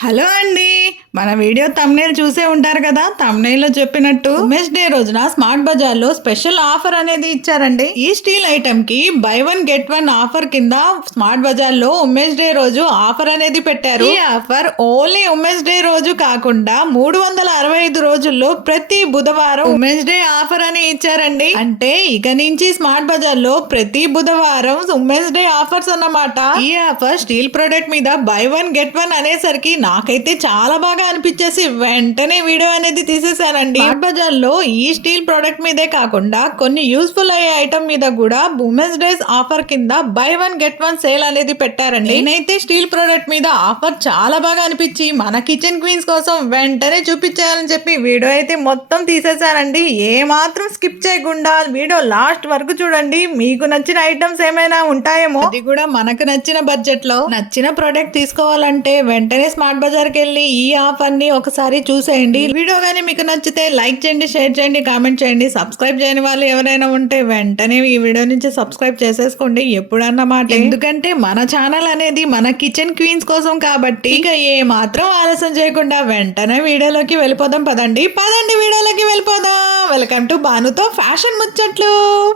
Hello అండి. మన video thumbnail చూసే ఉంటారు కదా తమ్నేల్లో చెప్పినట్టు. ఉమెన్స్ డే రోజున స్మార్ట్ బజార్లో స్పెషల్ ఆఫర్ అనేది ఇచ్చారండి. ఈ steel ఐటమ్కి buy one get one offer కింద స్మార్ట్ బజార్లో ఉమెన్స్ డే రోజు ఆఫర్ అనేది పెట్టారు. ఈ ఆఫర్ ఓన్లీ ఉమెన్స్ డే రోజు కాకుండా మూడు వందల అరవై ఐదు రోజుల్లో ప్రతి బుధవారం ఉమెన్స్ డే ఆఫర్ అని ఇచ్చారండి. అంటే ఇక నుంచి స్మార్ట్ బజార్లో ప్రతి బుధవారం ఉమెన్స్ డే ఆఫర్స్ అన్నమాట. ఈ ఆఫర్ స్టీల్ ప్రోడక్ట్ మీద బై వన్ గెట్ వన్ అనేసరికి నాకైతే చాలా బాగా అనిపించేసి వెంటనే వీడియో అనేది స్మార్ట్ బజార్లో ఈ స్టీల్ ప్రోడక్ట్ మీదే కాకుండా కొన్ని యూస్ఫుల్ అయ్యే ఐటమ్ మీద కూడా ఉమెన్స్ డేస్ ఆఫర్ కింద buy one get one sale అనేది పెట్టారండి. నేనైతే స్టీల్ ప్రోడక్ట్ మీద ఆఫర్ చాలా బాగా అనిపించి మన కిచెన్ క్వీన్స్ కోసం వెంటనే చూపించాలని చెప్పి వీడియో అయితే మొత్తం తీసేసానండి ఏ మాత్రం స్కిప్ చేయకుండా వీడియో లాస్ట్ వరకు చూడండి. మీకు నచ్చిన ఐటమ్స్ ఏమైనా ఉంటాయేమో? అది కూడా మనకు నచ్చిన బడ్జెట్లో నచ్చిన ప్రోడక్ట్ తీసుకోవాలంటే వెంటనే స్మార్ట్ బజార్కి వెళ్ళి ఈ ఆఫర్ అన్ని ఒకసారి చూసేయండి. వీడియో కానీ మీకు నచ్చితే లైక్ చేయండి షేర్ చేయండి కామెంట్ చేయండి. సబ్స్క్రైబ్ చేయని వాళ్ళు ఎవరైనా ఉంటే వెంటనే ఈ వీడియో నుంచి సబ్స్క్రైబ్ చేసేసుకోండి. ఎప్పుడన్నమాట ఎందుకంటే మన ఛానల్ అనేది మన కిచెన్ క్వీన్స్ కోసం కాబట్టి ఇక ఏ మాత్రం ఆలస్యం చేయకుండా వెంటనే వీడియోలోకి వెళ్ళిపోదాం. పదండి పదండి వీడియోలోకి వెళ్ళిపోదాం. వెల్కమ్ టు బానుతో ఫ్యాషన్ ముచ్చట్లు.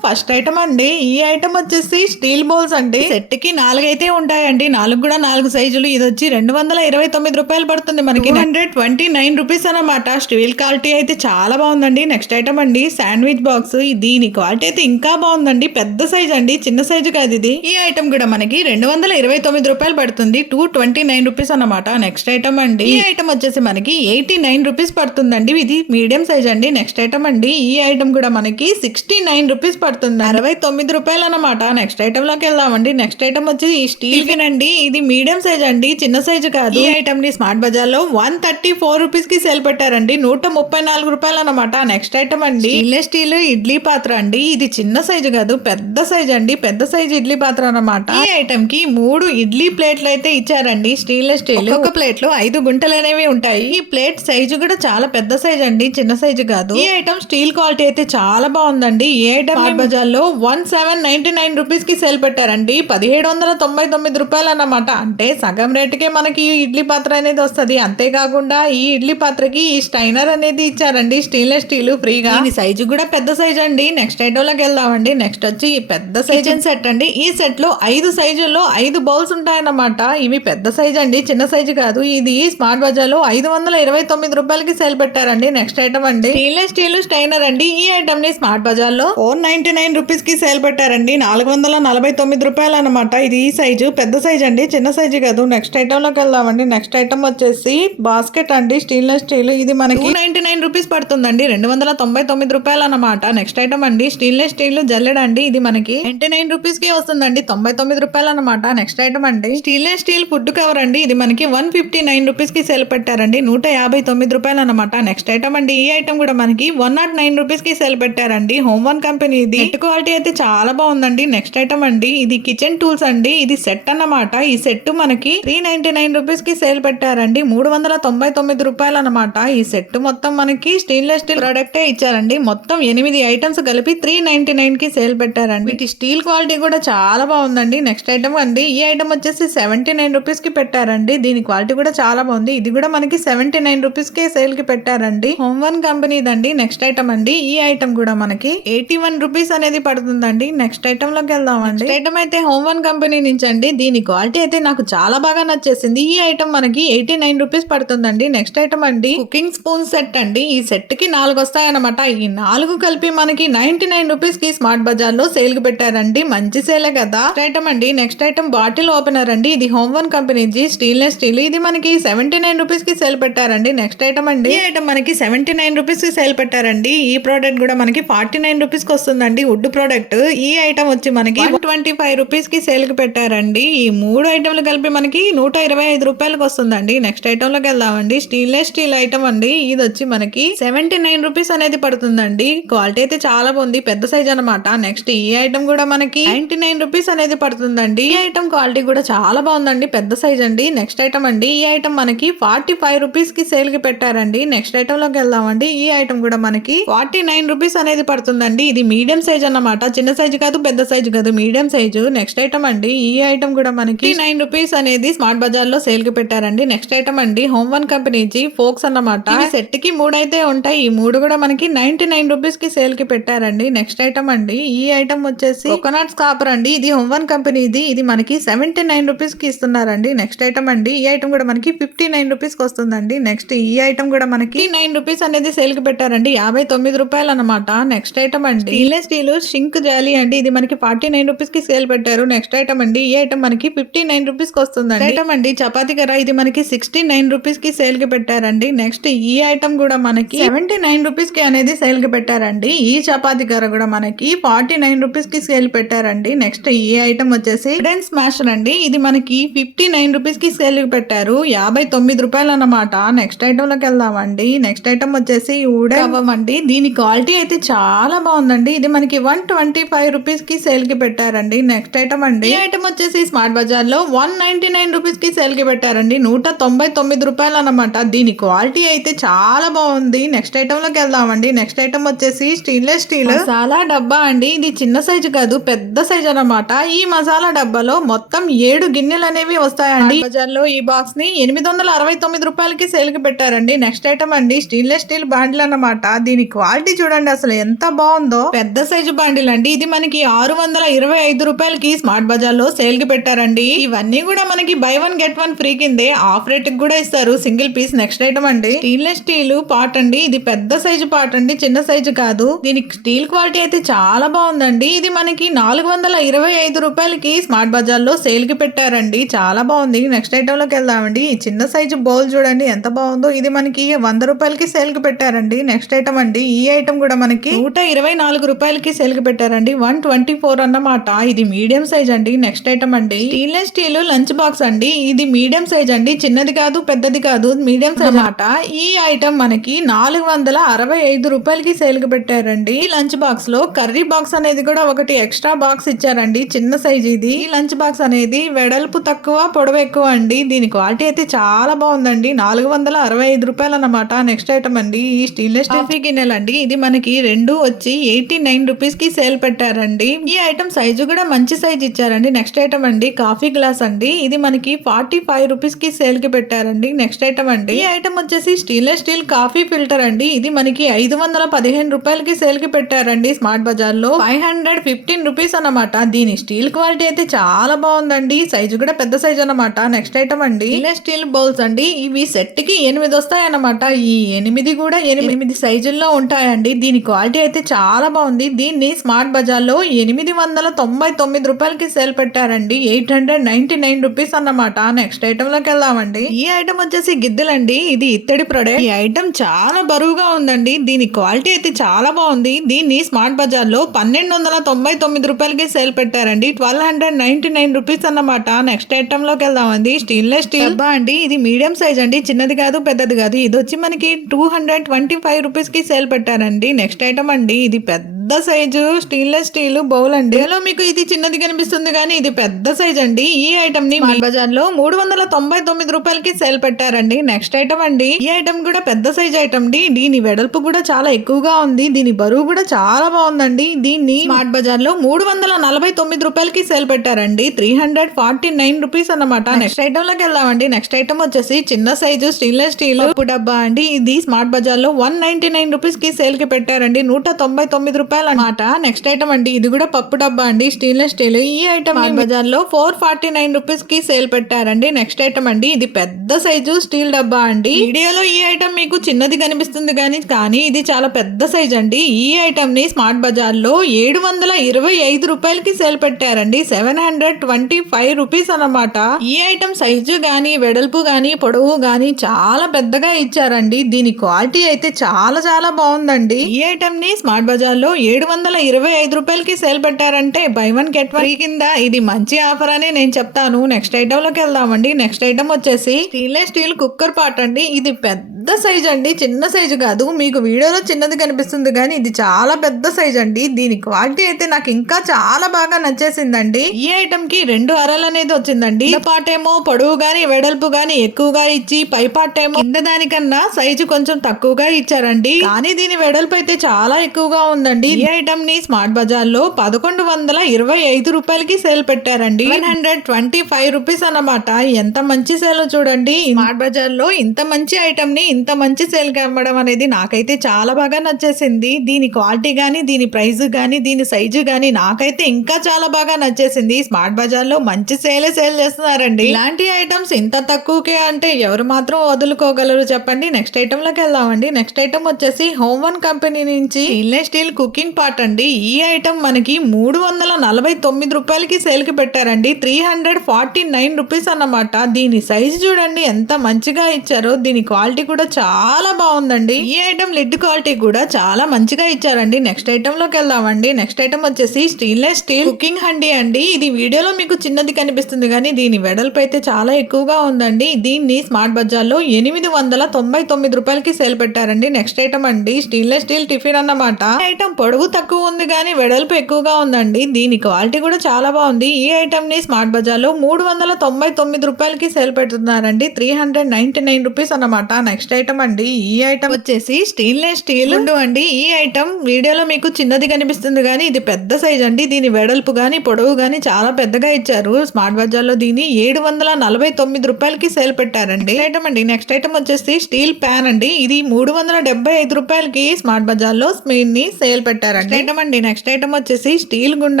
ఫస్ట్ ఐటమ్ అండి ఈ ఐటమ్ వచ్చేసి స్టీల్ బౌల్స్ అండి. సెట్కి నాలుగైతే ఉంటాయండి. నాలుగు కూడా నాలుగు సైజులు. ఇది వచ్చి రెండు వందల ఇరవై తొమ్మిది రూపాయలు పడుతుంది మనకి. హండ్రెడ్ ట్వంటీ నైన్ రూపీస్ అన్నమాట. స్టీల్ క్వాలిటీ అయితే చాలా బాగుందండి. నెక్స్ట్ ఐటమ్ అండి శాండ్విచ్ బాక్స్. దీని క్వాలిటీ అయితే ఇంకా బాగుందండి. పెద్ద సైజ్ అండి చిన్న సైజు కాదు ఇది. ఈ ఐటమ్ కూడా మనకి రెండు వందల ఇరవై తొమ్మిది రూపాయలు పడుతుంది. టూ ట్వంటీ నైన్ రూపీస్ అన్నమాట. నెక్స్ట్ ఐటమ్ అండి. ఈ ఐటమ్ వచ్చేసి మనకి ఎయిటీ నైన్ రూపీస్ పడుతుందండి. ఇది మీడియం సైజ్ అండి. నెక్స్ట్ ఐటమ్ అండి. ఈ ఐటమ్ కూడా మనకి సిక్స్టీ నైన్ రూపీస్ పడుతుంది అరవై తొమ్మిది రూపాయలు అన్నమాట. నెక్స్ట్ ఐటమ్లోకి వెళ్దామండి. నెక్స్ట్ ఐటమ్ వచ్చి స్టీల్ కిన్ అండి ఇది మీడియం సైజ్ అండి చిన్న సైజు కాదు. ఈ ఐటమ్ని స్మార్ట్ బజార్లో వన్ థర్టీ ఫోర్ రూపీస్కి సేల్ పెట్టారండి. నూట ముప్పై నాలుగు రూపాయలు అన్నమాట నెక్స్ట్ ఐటమ్ అండి. స్టీల్ స్టీల్ ఇడ్లీ పాత్ర అండి. ఇది చిన్న సైజు కాదు పెద్ద సైజ్ అండి. పెద్ద సైజు ఇడ్లీ పాత్ర అన్నమాట. ఈ ఐటమ్కి మూడు ఇడ్లీ ప్లేట్లు అయితే ఇచ్చారండి. Steel steel. ఒక ప్లేట్లో ఐదు గుంటలు అనేవి ఉంటాయి. ఈ ప్లేట్ సైజు కూడా చాలా పెద్ద సైజ్ అండి చిన్న సైజు కాదు. ఈ ఐటమ్ స్టీల్ క్వాలిటీ అయితే చాలా బాగుందండి. ఈ ఐటమ్ బజార్లో వన్ సెవెన్ నైన్టీ నైన్ రూపీస్కి సేల్ పెట్టారండి. పదిహేడు వందల తొంభై తొమ్మిది రూపాయలు అన్నమాట అంటే సగం రేటుకే మనకి ఈ ఇడ్లీ పాత్ర అనేది వస్తది. అంతేకాకుండా ఈ ఇడ్లీ పాత్రకి ఈ స్టైనర్ అనేది ఇచ్చారండి. స్టీల్ స్టీల్ ఫ్రీగా. దీని సైజు కూడా పెద్ద సైజ్ అండి. నెక్స్ట్ ఐటమ్లోకి వెళ్దామండి. నెక్స్ట్ వచ్చి ఈ పెద్ద సైజ్ సెట్ అండి. ఈ సెట్లో ఐదు సైజుల్లో ఐదు బౌల్స్ ఉంటాయన్నమాట. ఇవి పెద్ద సైజ్ అండి. చిన్న సైజు కాదు. ఇది స్మార్ట్ బజార్లో ఐదు వందల ఇరవై తొమ్మిది రూపాయలకి సేల్ పెట్టారండి. నెక్స్ట్ ఐటమ్ అండి. స్టీల్ స్టీల్ స్టైనర్ అండి. ఈ ఐటమ్ని స్మార్ట్ బజార్లో ఫోర్ నైన్టీ నైన్ రూపీస్కి సేల్ పెట్టారండి. నాలుగు వందల నలభై తొమ్మిది రూపాయలు అనమాట ఇది ఈ సైజు. పెద్ద సైజ్ అండి. చిన్న సైజు కాదు. నెక్స్ట్ ఐటమ్లోకి వెళ్దామండి. నెక్స్ట్ ఐటమ్ వచ్చేసి బాస్కెట్ అండి స్టీల్ స్టీల్. ఇది మనకి నైన్టీ నైన్ రూపీస్ పడుతుందండి రెండు వందల తొంభై తొమ్మిది రూపాయలు అనమాట నెక్స్ట్ ఐటమ్ అండి స్టీల్ స్టీల్ జల్లెడ అండి ఇది మనకి నైన్టీ నైన్ రూపీస్కి వస్తుందండి తొంభై తొమ్మిది రూపాయలు అనమాట నెక్స్ట్ ఐటమ్ అండి స్టీల్ స్టీల్ ఫుడ్ కవర్ అండి ఇది మనకి వన్ ఫిఫ్టీ నైన్ రూపీస్కి సేల్ పెట్టారండి నూట యాభై తొమ్మిది రూపాయలు అనమాట నెక్స్ట్ ఐటమ్ అండి ఈ ఐటమ్ కూడా మనకి వన్ నాట్ నైన్ రూపీస్కి సేల్ పెట్టారండి హోమ్ వన్ కంపెనీ ఇది. నెట్ క్వాలిటీ అయితే చాలా బాగుందండి. నెక్స్ట్ ఐటమ్ అండి ఇది కిచెన్ టూల్స్ అండి ఇది సెట్ అన్నమాట. ఈ సెట్ మనకి త్రీ నైన్టీ నైన్ రూపీస్కి సేల్ పెట్టారండి మూడు వందల తొంభై తొమ్మిది రూపాయలు అనమాట ఈ సెట్ మొత్తం మనకి స్టెయిన్లెస్ స్టీల్ ప్రొడక్టే ఇచ్చారండి. మొత్తం ఎనిమిది ఐటమ్స్ కలిపి త్రీ నైన్టీ నైన్కి సేల్ పెట్టారండి. వీటి స్టీల్ క్వాలిటీ కూడా చాలా బాగుందండి. నెక్స్ట్ ఐటమ్ అండి ఈ ఐటమ్ వచ్చేసి సెవెంటీ నైన్ రూపీస్కి పెట్టారండి. దీని క్వాలిటీ కూడా చాలా బాగుంది. ఇది కూడా మనకి సెవెంటీ నైన్ రూపీస్కి సేల్కి పెట్టారండి. హోమ్ వన్ కంపెనీ దండి నెక్స్ట్ ఐటమ్ అండి ఈ ఐటమ్ కూడా మనకి ఎయిటీ వన్ రూపీస్ అనేది పడుతుందండి. నెక్స్ట్ ఐటమ్లోకి వెళ్దామండి ఐటమ్ అయితే హోమ్ వన్ కంపెనీ నుంచి అండి దీని క్వాలిటీ అయితే నాకు చాలా బాగా నచ్చేసింది. ఈ ఐటమ్ మనకి ఎయిటీ నైన్ రూపీస్ పడుతుంది. పడుతుందండి. నెక్స్ట్ ఐటమ్ అండి. కుకింగ్ స్పూన్ సెట్ అండి. ఈ సెట్కి నాలుగు వస్తాయన్నమాట. ఈ నాలుగు కలిపి మనకి నైన్టీ నైన్ రూపీస్కి స్మార్ట్ బజార్లో సేల్కి పెట్టారండి. మంచి సేలే కదా. ఐటమ్ అండి. నెక్స్ట్ ఐటమ్ బాటిల్ ఓపెనర్ అండి. ఇది home one company steel steel ఇది మనకి సెవెంటీ నైన్ రూపీస్కి సేల్ పెట్టారండి. నెక్స్ట్ ఐటమ్ అండి. ఈ ఐటమ్ మనకి సెవెంటీ నైన్ రూపీస్కి సేల్ పెట్టారండి. ఈ ప్రోడక్ట్ కూడా మనకి ఫార్టీ నైన్ రూపీస్కి వస్తుందండి. వుడ్ ప్రోడక్ట్ ఈ ఐటమ్ వచ్చి మనకి ట్వంటీ ఫైవ్ రూపీస్కి సేల్కి పెట్టారండి. ఈ మూడు ఐటమ్లు కలిపి మనకి నూట ఇరవై ఐదు రూపాయలకి వస్తుందండి. నెక్స్ట్ ఐటమ్ లోకి వెళ్దామండి స్టీల్లెస్ స్టీల్ ఐటమ్ అండి. ఇది వచ్చి మనకి సెవెంటీ నైన్ రూపీస్ అనేది పడుతుందండి. క్వాలిటీ అయితే చాలా బాగుంది. పెద్ద సైజ్ అన్నమాట. నెక్స్ట్ ఈ ఐటమ్ కూడా మనకి నైన్టీ నైన్ రూపీస్ అనేది పడుతుందండి. ఈ ఐటమ్ క్వాలిటీ కూడా చాలా బాగుందండి. పెద్ద సైజ్ అండి. నెక్స్ట్ ఐటమ్ అండి. ఈ ఐటమ్ మనకి ఫార్టీ ఫైవ్ రూపీస్కి సేల్కి పెట్టారండి. నెక్స్ట్ ఐటమ్లోకి వెళ్దామండి. ఈ ఐటమ్ కూడా మనకి ఫార్టీ నైన్ రూపీస్ అనేది పడుతుందండి. ఇది మీడియం సైజ్ అన్నమాట. చిన్న సైజ్ కాదు పెద్ద సైజ్ కాదు. Medium size. నెక్స్ట్ ఐటమ్ అండి. ఈ ఐటమ్ కూడా మనకి నైన్ రూపీస్ అనేది స్మార్ట్ బజార్లో సేల్కి పెట్టారండి. నెక్స్ట్ ఐటమ్ అండి హోమ్ వన్ కంపెనీ ఫోక్స్ అన్నమాట. సెట్కి మూడు అయితే ఉంటాయి. ఈ మూడు కూడా మనకి నైన్టీ నైన్ రూపీస్కి సేల్కి పెట్టారండి. నెక్స్ట్ ఐటమ్ అండి. ఈ ఐటమ్ వచ్చేసి కోకోనట్ స్కాపర్ అండి. ఇది హోమ్ వన్ కంపెనీది ఇది. మనకి సెవెంటీ నైన్ రూపీస్కి ఇస్తున్నారండి. నెక్స్ట్ ఐటమ్ అండి. ఈ ఐటమ్ కూడా మనకి ఫిఫ్టీ నైన్ రూపీస్కి వస్తుందండి. నెక్స్ట్ ఈ ఐటమ్ కూడా మనకి నైన్ రూపీస్ అనేది సేల్కి పెట్టారండి. యాభై తొమ్మిది రూపాయలు అనమాట నెక్స్ట్ ఐటమ్ అండి. స్టీన్లెస్ స్టీల్ షింక్ జాలీ అండి. ఇది మనకి ఫార్టీ నైన్ రూపీస్కి సేల్ పెట్టారు. నెక్స్ట్ ఐటమ్ అండి. ఈ ఐటమ్ మనకి ఫిఫ్టీ నైన్ రూపీస్కి వస్తుందండి. ఐటమ్ అండి. చపాతీ కర్ర. ఇది మనకి సిక్స్టీ నైన్ రూపీస్ కి సేల్కి పెట్టారండి. నెక్స్ట్ ఈ ఐటమ్ కూడా మనకి సెవెంటీ నైన్ రూపీస్కి అనేది సేల్కి పెట్టారండి. ఈ చపాతీ కర్ర కూడా మనకి ఫార్టీ నైన్ రూపీస్కి సేల్ పెట్టారండి. నెక్స్ట్ ఈ ఐటమ్ వచ్చేసి డెన్ స్మాషర్ అండి ఇది మనకి ఫిఫ్టీ నైన్ రూపీస్కి సేల్కి పెట్టారు. యాభై తొమ్మిది రూపాయలు అన్నమాట. నెక్స్ట్ ఐటమ్ వెళ్దామండి. నెక్స్ట్ ఐటమ్ వచ్చేసి ఊడే అవ్వమండి దీని క్వాలిటీ అయితే చాలా బాగుందండి. ఇది మనకి వన్ ట్వంటీ ఫైవ్ రూపీస్కి సేల్కి పెట్టారండి. నెక్స్ట్ ఐటమ్ అండి. ఈ ఐటమ్ వచ్చేసి స్మార్ట్ బజార్లో వన్ నైన్టీ నైన్ రూపీస్కి సేల్కి పెట్టారండి. నూట తొంభై తొమ్మిది రూపాయలు అన్నమాట దీని క్వాలిటీ అయితే చాలా బాగుంది. నెక్స్ట్ ఐటమ్లోకి వెళ్దామండి. నెక్స్ట్ ఐటమ్ వచ్చేసి స్టీన్లెస్ స్టీల్. మసాలా డబ్బా అండి. ఇది చిన్న సైజు కాదు పెద్ద సైజ్ అన్నమాట. ఈ మసాలా డబ్బాలో మొత్తం ఏడు గిన్నెలు అనేవి వస్తాయండి. బజార్లో ఈ బాక్స్ని ఎనిమిది వందల అరవై తొమ్మిది రూపాయలకి సేల్కి పెట్టారండి. నెక్స్ట్ ఐటమ్ అండి స్టీన్లెస్ స్టీల్ బాండిల్ అన్నమాట. దీని క్వాలిటీ చూడండి అసలు ఎంత బాగుందో. పెద్ద సైజు బాండిల్ అండి. ఇది మనకి ఆరు వందల ఇరవై ఐదు రూపాయలకి స్మార్ట్ బజార్లో సేల్కి పెట్టారండి. ఇవన్నీ కూడా మనకి buy one get one free కిందే. ఆఫ్ రేట్కి కూడా ఇస్తారు. సింగిల్ పీస్ నెక్స్ట్ ఐటమ్ అండి. స్టీన్లెస్ స్టీల్ పాట్ అండి. ఇది పెద్ద సైజు పాట్ అండి చిన్న సైజు కాదు. దీనికి స్టీల్ క్వాలిటీ అయితే చాలా బాగుందండి. ఇది మనకి నాలుగు వందల ఇరవై ఐదు రూపాయలకి స్మార్ట్ బజార్లో సేల్కి పెట్టారండి. చాలా బాగుంది. నెక్స్ట్ ఐటమ్లోకి వెళ్దామండి. ఈ చిన్న సైజు బౌల్ చూడండి ఎంత బాగుందో. ఇది మనకి వంద రూపాయలకి సేల్కి పెట్టారండి. నెక్స్ట్ ఐటమ్ అండి ఈ ఐటమ్ కూడా మనకి నూట ఇరవై నాలుగు రూపాయలకి సేల్కి పెట్టారండి. వన్ ట్వంటీ ఫోర్ అన్నమాట. ఇది మీడియం సైజ్ అండి. నెక్స్ట్ ఐటమ్ అండి. స్టీన్లెస్ స్టీల్ లంచ్ బాక్స్ అండి. ఇది మీడియం సైజ్ అండి. చిన్నది కాదు పెద్దది కాదు మీడియం సైజ్ అన్నమాట. ఈ ఐటమ్ మనకి నాలుగు వందల అరవై ఐదు రూపాయలకి సేల్కి పెట్టారండి. ఈ లంచ్ బాక్స్లో కర్రీ బాక్స్ అనేది కూడా ఒకటి ఎక్స్ట్రా బాక్స్ ఇచ్చారండి. చిన్న సైజ్ ఇది. ఈ లంచ్ బాక్స్ అనేది వెడల్పు తక్కువ పొడవు ఎక్కువ అండి. దీని క్వాలిటీ అయితే చాలా బాగుందండి. నాలుగు వందల అరవై ఐదు రూపాయలు అన్నమాట నెక్స్ట్ ఐటమ్ అండి. ఈ స్టీన్లెస్ కాఫీ గిన్నెలు అండి ఇది మనకి రెండు వచ్చి ఎయిటీ నైన్ రూపీస్కి సేల్ పెట్టారండి. ఈ ఐటమ్ సైజు కూడా మంచి సైజ్ ఇచ్చారండి. నెక్స్ట్ ఐటమ్ అండి కాఫీ గ్లాస్ అండి. ఇది మనకి ఫార్టీ ఫైవ్ రూపీస్కి సేల్కి పెట్టారండి నెక్స్ట్ ఐటమ్ అండి. ఈ ఐటమ్ వచ్చేసి స్టీన్లెస్ స్టీల్ కాఫీ ఫిల్టర్ అండి. ఇది మనకి ఐదు వందల పదిహేను రూపాయలకి సేల్కి పెట్టారండి స్మార్ట్ బజార్లో ఫైవ్ హండ్రెడ్ ఫిఫ్టీన్ రూపీస్ అన్నమాట. దీని స్టీల్ క్వాలిటీ అయితే చాలా బాగుందండి. సైజు కూడా పెద్ద సైజ్ అన్నమాట. నెక్స్ట్ ఐటమ్ అండి. స్టీల్ స్టీల్ బౌల్స్ అండి. ఇవి సెట్కి ఎనిమిది వస్తాయి అన్నమాట ఈ ఎనిమిది కూడా ఎనిమిది సైజుల్లో ఉంటాయండి. దీని క్వాలిటీ అయితే చాలా బాగుంది. దీన్ని స్మార్ట్ బజార్లో ఎనిమిది వందల తొంభై తొమ్మిది రూపాయలకి సేల్ పెట్టారండి. Eight hundred ninety nine rupees అన్నమాట. నెక్స్ట్ ఐటమ్లోకి వెళ్దామండి. ఈ ఐటమ్ వచ్చేసి గిద్దెలండి. ఇది ఇత్తడి ప్రొడక్ట్. ఈ ఐటమ్ చాలా బరువుగా ఉందండి. దీని క్వాలిటీ అయితే చాలా బాగుంది. దీన్ని స్మార్ట్ బజార్లో పన్నెండు వందల తొంభై తొమ్మిది రూపాయలకి సేల్ పెట్టారండి. Twelve hundred ninety nine rupees అన్నమాట. నెక్స్ట్ ఐటమ్లోకి వెళ్దామండి. Stainless steel. డబ్బా అండి. ఇది మీడియం సైజ్ అండి. చిన్నది కాదు పెద్దది కాదు. ఇది వచ్చి మనకి టూ హండ్రెడ్ ట్వంటీ ఫైవ్ రూపీస్కి సేల్ పెట్టారండి. నెక్స్ట్ ఐటమ్ అండి. ఇది పెద్ద పెద్ద సైజు స్టీన్లెస్ స్టీల్ బౌల్ అండి. ఇందులో మీకు ఇది చిన్నది కనిపిస్తుంది కానీ ఇది పెద్ద సైజ్ అండి. ఈ ఐటమ్ని బజార్లో మూడు వందల తొంభై తొమ్మిది రూపాయలకి సేల్ పెట్టారండి. నెక్స్ట్ ఐటమ్ అండి. ఈ ఐటమ్ కూడా పెద్ద సైజ్ ఐటమ్ డి. దీని వెడల్పు కూడా చాలా ఎక్కువగా ఉంది. దీని బరువు కూడా చాలా బాగుందండి. దీన్ని స్మార్ట్ బజార్లో మూడు వందల నలభై తొమ్మిది రూపాయలకి సేల్ పెట్టారండి. Three hundred forty nine rupees అన్నమాట. నెక్స్ట్ ఐటమ్లోకి వెళ్దామండి. నెక్స్ట్ ఐటమ్ వచ్చేసి చిన్న సైజు స్టీన్లెస్ స్టీల్ డబ్బా అండి. ఇది స్మార్ట్ బజార్లో వన్ నైన్టీ నైన్ రూపీస్కి సేల్కి పెట్టారండి. నూట తొంభై తొమ్మిది రూపాయలు అన్నమాట నెక్స్ట్ ఐటమ్ అండి ఇది కూడా పప్పు డబ్బా అండి స్టీన్లెస్ స్టీల్ ఈ ఐటమ్ బజార్లో ఫోర్ ఫార్టీ నైన్ రూపీస్కి సేల్ పెట్టారండి. నెక్స్ట్ ఐటమ్ అండి ఇది పెద్ద సైజు స్టీల్ డబ్బా అండి. వీడియోలో ఈ ఐటమ్ మీకు చిన్నది కనిపిస్తుంది కానీ కానీ ఇది చాలా పెద్ద సైజ్ అండి. ఈ ఐటమ్ని స్మార్ట్ బజార్లో ఏడు వందల ఇరవై ఐదు రూపాయలకి సేల్ పెట్టారండి. Seven hundred twenty five rupees అన్నమాట. ఈ ఐటమ్ సైజు గానీ వెడల్పు గానీ పొడవు గానీ చాలా పెద్దగా ఇచ్చారండి. దీని క్వాలిటీ అయితే చాలా చాలా బాగుందండి. ఈ ఐటమ్ని స్మార్ట్ బజార్లో ఏడు వందల ఇరవై ఐదు రూపాయలకి సేల్ పెట్టారంటే బై వన్ గెట్ వన్ కింద ఇది మంచి ఆఫర్ అనే నేను చెప్తాను. నెక్స్ట్ ఐటమ్లోకి వెళ్దామండి. నెక్స్ట్ ఐటమ్ వచ్చేసి స్టీన్లెస్ స్టీల్ కుక్కర్ పాట్ అండి. ఇది పెద్ద పెద్ద సైజ్ అండి చిన్న సైజు కాదు. మీకు వీడియోలో చిన్నది కనిపిస్తుంది కానీ ఇది చాలా పెద్ద సైజ్ అండి. దీని క్వాలిటీ అయితే నాకు ఇంకా చాలా బాగా నచ్చేసిందండి. ఈ ఐటమ్కి రెండు అరలు అనేది వచ్చిందండి. కింద పార్ట్ ఏమో పొడవు గాని వెడల్పు గాని ఎక్కువగా ఇచ్చి పై పార్ట్ ఏమో కింద దానికన్నా సైజు కొంచెం తక్కువగా ఇచ్చారండి. కానీ దీని వెడల్పు అయితే చాలా ఎక్కువగా ఉందండి. ఈ ఐటమ్ని స్మార్ట్ బజార్లో పదకొండు వందల ఇరవై ఐదు రూపాయలకి సేల్ పెట్టారండి. One hundred twenty five rupees అన్నమాట. ఎంత మంచి సేల్ చూడండి. స్మార్ట్ బజార్లో ఇంత మంచి ఐటమ్ని ఇంత మంచి సేల్కి అమ్మడం అనేది నాకైతే చాలా బాగా నచ్చేసింది. దీని క్వాలిటీ కానీ దీని ప్రైస్ కానీ దీని సైజు కానీ నాకైతే ఇంకా చాలా బాగా నచ్చేసింది. స్మార్ట్ బజార్లో మంచి సేలే సేల్ చేస్తున్నారండి. ఇలాంటి ఐటమ్స్ ఇంత తక్కువకే అంటే ఎవరు మాత్రం వదులుకోగలరు చెప్పండి. నెక్స్ట్ ఐటమ్లోకి వెళ్దామండి. నెక్స్ట్ ఐటమ్ వచ్చేసి హోమ్ వన్ కంపెనీ నుంచి స్టెయిన్లెస్ స్టీల్ కుకింగ్ పాట్ అండి. ఈ ఐటమ్ మనకి మూడు వందల నలభై తొమ్మిది రూపాయలకి సేల్కి పెట్టారండి. Three hundred forty nine rupees అన్నమాట. దీని సైజ్ చూడండి ఎంత మంచిగా ఇచ్చారో దీని క్వాలిటీ కూడా చాలా బాగుందండి. ఈ ఐటమ్ లిడ్ క్వాలిటీ కూడా చాలా మంచిగా ఇచ్చారండి. నెక్స్ట్ ఐటమ్లోకి వెళ్దామండి. నెక్స్ట్ ఐటమ్ వచ్చేసి స్టెయిన్లెస్ స్టీల్ కుకింగ్ హండీ అండి. ఇది వీడియోలో మీకు చిన్నది కనిపిస్తుంది కానీ దీని వెడల్పు అయితే చాలా ఎక్కువగా ఉందండి. దీన్ని స్మార్ట్ బజార్లో ఎనిమిది వందల తొంభై తొమ్మిది రూపాయలకి సేల్ పెట్టారండి. నెక్స్ట్ ఐటమ్ అండి స్టెయిన్లెస్ స్టీల్ టిఫిన్ అన్నమాట. ఐటమ్ పొడవు తక్కువ ఉంది కానీ వెడల్పు ఎక్కువగా ఉందండి. దీని క్వాలిటీ కూడా చాలా బాగుంది. ఈ ఐటమ్ని స్మార్ట్ బజార్లో మూడు వందల తొంభై తొమ్మిది రూపాయలకి సేల్ పెడుతున్నారండి. Three hundred ninety nine rupees అన్నమాట. నెక్స్ట్ ఐటమ్ అండి ఈ ఐటమ్ వచ్చేసి స్టెయిన్లెస్ స్టీల్ ఉండు అండి. ఈ ఐటమ్ వీడియోలో మీకు చిన్నది కనిపిస్తుంది కానీ ఇది పెద్ద సైజ్ అండి. దీని వెడల్పు గాని పొడవు గాని చాలా పెద్దగా ఇచ్చారు. స్మార్ట్ బజార్లో దీని ఏడు వందల నలభై తొమ్మిది రూపాయలకి సేల్ పెట్టారండి. ఐటమ్ అండి నెక్స్ట్ ఐటమ్ వచ్చేసి స్టీల్ ప్యాన్ అండి. ఇది మూడు వందల డెబ్బై ఐదు రూపాయలకి స్మార్ట్ బజార్లో స్మెయిన్ని సేల్ పెట్టారండి. ఐటమ్ అండి నెక్స్ట్ ఐటమ్ వచ్చేసి స్టీల్ గుండ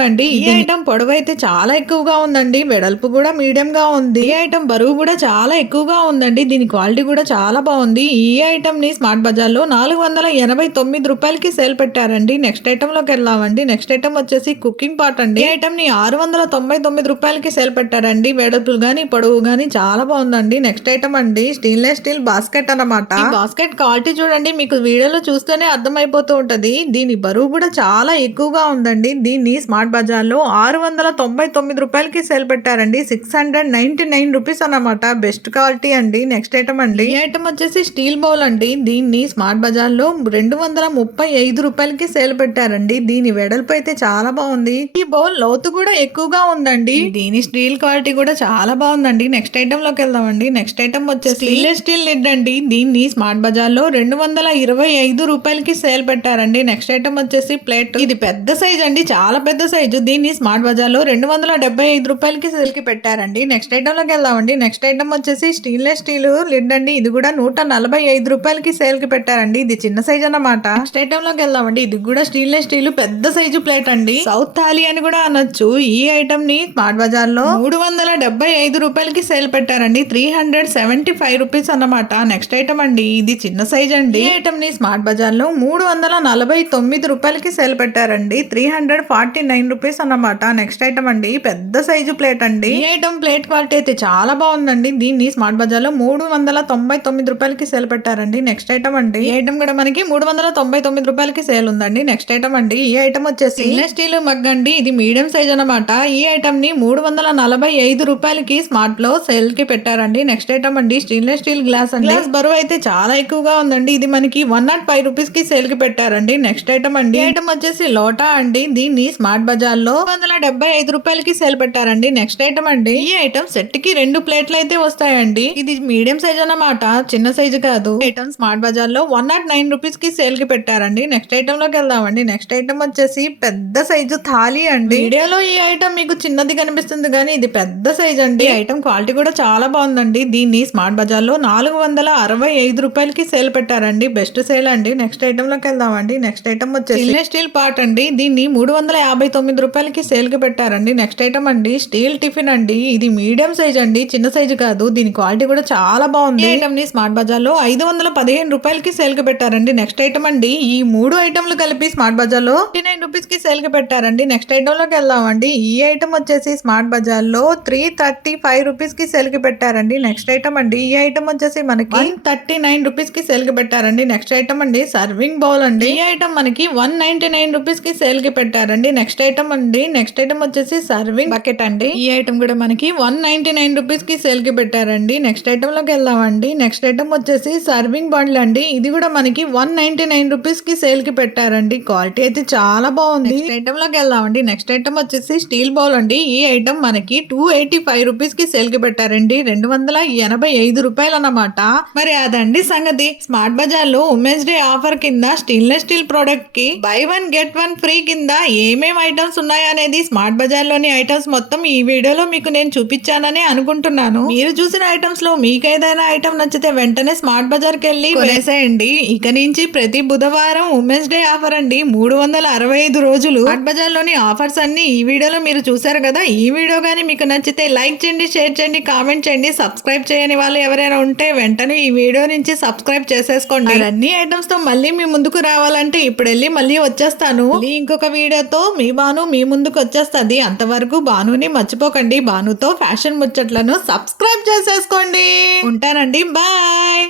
అండి. ఈ ఐటమ్ పొడవు అయితే చాలా ఎక్కువగా ఉందండి. వెడల్పు కూడా మీడియం గా ఉంది. ఈ ఐటమ్ బరువు కూడా చాలా ఎక్కువగా ఉందండి. దీని క్వాలిటీ కూడా చాలా బాగుంది. ఈ ఐటమ్ని స్మార్ట్ బజార్లో నాలుగు వందల ఎనభై తొమ్మిది రూపాయలకి సేల్ పెట్టారండి. నెక్స్ట్ ఐటమ్లోకి వెళ్దామండి నెక్స్ట్ ఐటమ్ వచ్చేసి కుకింగ్ పాట్ అండి. ఈ ఐటమ్ని ఆరు వందల తొంభై తొమ్మిది రూపాయలకి సేల్ పెట్టారండి. వెడల్పులు గాని పొడవు గాని చాలా బాగుందండి. నెక్స్ట్ ఐటమ్ అండి. స్టెయిన్లెస్ స్టీల్ బాస్కెట్ అన్నమాట. ఈ బాస్కెట్ క్వాలిటీ చూడండి. మీకు వీడియోలో చూస్తేనే అర్థమైపోతూ ఉంటది. దీని బరువు కూడా చాలా ఎక్కువగా ఉందండి. దీన్ని స్మార్ట్ బజార్లో ఆరు వందల తొంభై తొమ్మిది రూపాయలకి సేల్ పెట్టారండి. Six hundred ninety nine rupees అన్నమాట. బెస్ట్ క్వాలిటీ అండి. నెక్స్ట్ ఐటమ్ అండి. ఈ ఐటమ్ వచ్చేసి స్టీల్ బౌల్ అండి. దీన్ని స్మార్ట్ బజార్లో రెండు వందల ముప్పై ఐదు రూపాయలకి సేల్ పెట్టారండి. దీని వెడల్పు అయితే చాలా బాగుంది. ఈ బౌల్ లోతు కూడా ఎక్కువగా ఉందండి. దీని స్టీల్ క్వాలిటీ కూడా చాలా బాగుందండి. నెక్స్ట్ ఐటమ్లోకి వెళ్దామండి. నెక్స్ట్ ఐటమ్ వచ్చేసి స్టీల్ స్టీల్ లిడ్ అండి. దీన్ని స్మార్ట్ బజార్లో రెండు వందల ఇరవై ఐదు రూపాయలకి సేల్ పెట్టారండి. నెక్స్ట్ ఐటమ్ వచ్చేసి ప్లేట్. ఇది పెద్ద సైజ్ అండి. చాలా పెద్ద సైజు. దీన్ని స్మార్ట్ బజార్లో రెండు వందల డెబ్బై ఐదు రూపాయలకి సేల్కి పెట్టారండి. నెక్స్ట్ ఐటమ్లోకి వెళ్దామండి. నెక్స్ట్ ఐటమ్ వచ్చేసి స్టెయిన్లెస్ స్టీల్ లిడ్ అండి. ఇది కూడా నూట నలభై ఐదు రూపాయలకి సేల్కి పెట్టారండి. ఇది చిన్న సైజ్ అన్నమాట. నెక్స్ట్ ఐటమ్లోకి వెళ్దామండి. ఇది కూడా స్టెయిన్లెస్ స్టీల్ పెద్ద సైజు ప్లేట్ అండి. సౌత్ థాలీ అని కూడా అనొచ్చు. ఈ ఐటమ్ని స్మార్ట్ బజార్లో మూడు వందల డెబ్బై ఐదు రూపాయలకి సేల్ పెట్టారండి. Three hundred seventy five rupees అన్నమాట. నెక్స్ట్ ఐటమ్ అండి. ఇది చిన్న సైజ్ అండి. ఈ ఐటమ్ని స్మార్ట్ బజార్లో మూడు వందల నలభై తొమ్మిది రూపాయలకి సేల్ పెట్టారండి. Three hundred forty nine rupees అన్నమాట. నెక్స్ట్ ఐటమ్ అండి. పెద్ద సైజు ప్లేట్ అండి. ఈ ఐటమ్ ప్లేట్ క్వాలిటీ అయితే చాలా బాగుందండి. దీన్ని స్మార్ట్ బజార్లో మూడు వందల తొంభై తొమ్మిది రూపాయలకి సేల్ పెట్టారండి. నెక్స్ట్ ఐటమ్ అండి. ఈ ఐటమ్ కూడా మనకి మూడు వందల తొంభై తొమ్మిది రూపాయలకి సేల్ ఉందండి. నెక్స్ట్ ఐటమ్ అండి. ఈ ఐటమ్ వచ్చేసి స్టెయిన్లెస్ స్టీల్ మగ్ అండి. ఇది మీడియం సైజ్ అన్నమాట. ఈ ఐటమ్ని మూడు వందల నలభై ఐదు రూపాయలకి స్మార్ట్లో సేల్కి పెట్టారండి. నెక్స్ట్ ఐటమ్ అండి. స్టెయిన్లెస్ స్టీల్ గ్లాస్ అండి. గ్లాస్ బరువు అయితే చాలా ఎక్కువగా ఉందండి. ఇది మనకి వన్ నాట్ ఫైవ్ రూపీస్కి సేల్కి పెట్టారండి. నెక్స్ట్ ఐటమ్ అండి. ఐటమ్ వచ్చేసి లోటా అండి. దీన్ని స్మార్ట్ బజార్లో వందల డెబ్బై ఐదు రూపాయలకి సేల్ పెట్టారండి. నెక్స్ట్ ఐటమ్ అండి. ఈ ఐటమ్ సెట్కి రెండు ప్లేట్లు అయితే వస్తాయండి. ఇది మీడియం సైజ్ అన్నమాట. చిన్న సైజు కాదు. ఐటమ్ స్మార్ట్ బజార్లో వన్ నాట్ నైన్ రూపీస్కి సేల్కి పెట్టారండి. నెక్స్ట్ ఐటమ్లోకి వెళ్దామండి. నెక్స్ట్ ఐటమ్ వచ్చేసి పెద్ద సైజు థాలీ అండి. వీడియోలో ఈ ఐటమ్ మీకు చిన్నది కనిపిస్తుంది కానీ ఇది పెద్ద సైజ్ అండి. ఈ ఐటమ్ క్వాలిటీ కూడా చాలా బాగుందండి. దీన్ని స్మార్ట్ బజార్లో నాలుగు వందల అరవై ఐదు రూపాయలకి సేల్ పెట్టారండి. బెస్ట్ సేల్ అండి. నెక్స్ట్ ఐటమ్లోకి వెళ్దామండి. నెక్స్ట్ ఐటమ్ వచ్చేసి స్టీల్ పార్ట్ అండి. దీన్ని మూడు వందల యాభై తొమ్మిది రూపాయలకి సేల్కి పెట్టారండి. నెక్స్ట్ ఐటమ్ అండి స్టీల్ టిఫిన్ అండి. ఇది మీడియం సైజ్ అండి. చిన్న సైజు కాదు. దీని క్వాలిటీ కూడా చాలా బాగుంది. ఐటమ్ని స్మార్ట్ బజార్లో ఐదు వందల పదిహేను రూపాయలకి సేల్కి పెట్టారండి. నెక్స్ట్ ఐటమ్ అండి ఈ మూడు ఐటమ్లు కలిపి స్మార్ట్ బజార్లో ఫిఫ్టీ నైన్ రూపీస్కి సేల్కి పెట్టారండి. నెక్స్ట్ ఐటమ్లోకి వెళ్దామండి. ఈ ఐటమ్ వచ్చేసి స్మార్ట్ బజార్లో త్రీ థర్టీ ఫైవ్ రూపీస్కి సేల్కి పెట్టారండి. నెక్స్ట్ ఐటమ్ అండి ఈ ఐటమ్ వచ్చేసి మనకి వన్ థర్టీ నైన్ రూపీస్కి సేల్కి పెట్టారండి. నెక్స్ట్ ఐటమ్ అండి సర్వింగ్ బౌల్ అండి. ఈ ఐటమ్ మనకి వన్ నైన్టీ నైన్ రూపీస్కి సేల్కి పెట్టారండి. నెక్స్ట్ ఐటమ్ అండి నెక్స్ట్ ఐటమ్ వచ్చేసి సర్వింగ్ బకెట్ అండి. ఈ ఐటమ్ కూడా మనకి వన్ నైన్టీ నైన్ రూపీస్కి సేల్కి పెట్టారండి. నెక్స్ట్ ఐటమ్లోకి వెళ్దామండి. నెక్స్ట్ ఐటమ్ వచ్చేసి సర్వింగ్ బండ్లు అండి. ఇది కూడా మనకి వన్ నైన్టీ నైన్ రూపీస్కి సేల్కి పెట్టారండి. క్వాలిటీ అయితే చాలా బాగుంది. ఐటమ్లోకి వెళ్దామండి. నెక్స్ట్ ఐటమ్ వచ్చేసి స్టీల్ బౌల్ అండి. ఈ ఐటమ్ మనకి టూ ఎయిటీ ఫైవ్ రూపీస్కి సేల్కి పెట్టారండి. రెండు వందల ఎనభై ఐదు రూపాయలు అన్నమాట మరి అదండి సంగతి. స్మార్ట్ బజార్లో ఉమెన్స్ డే ఆఫర్ కింద స్టెయిన్లెస్ స్టీల్ ప్రోడక్ట్కి buy one get one free కింద ఏమేం ఐటమ్స్ ఉన్నాయనేది స్మార్ట్ బజార్లోని ఐటమ్స్ మొత్తం ఈ వీడియోలో మీకు నేను చూపించానని అనుకుంటున్నాను. మీరు చూసిన ఐటమ్స్లో మీకు ఏదైనా ఐటమ్ నచ్చితే వెంటనే స్మార్ట్ బజార్కి వెళ్ళి కొనేసేయండి ఇక నుంచి ప్రతి బుధవారం ఉమెన్స్ డే ఆఫర్ అండి. మూడు వందల అరవై ఐదు రోజులు స్మార్ట్ బజార్లోని ఆఫర్స్ అన్ని ఈ వీడియోలో మీరు చూసారు కదా. ఈ వీడియో కానీ మీకు నచ్చితే లైక్ చేయండి షేర్ చేయండి కామెంట్ చేయండి సబ్స్క్రైబ్ చేయని వాళ్ళు ఎవరైనా ఉంటే వెంటనే ఈ వీడియో నుంచి సబ్స్క్రైబ్ చేసేసుకోండి. అన్ని ఐటమ్స్తో మళ్ళీ మీ ముందుకు రావాలంటే ఇప్పుడు వెళ్ళి మళ్ళీ వచ్చేస్తాను. ఇంకొక వీడియోతో మీ బాను మీ ముందుకు వచ్చేస్తుంది. అంతవరకు బానుని మర్చిపోకండి. బానుతో ఫ్యాషన్ ముచ్చట్లను సబ్స్క్రైబ్ చేసేసుకోండి. ఉంటానండి. బాయ్.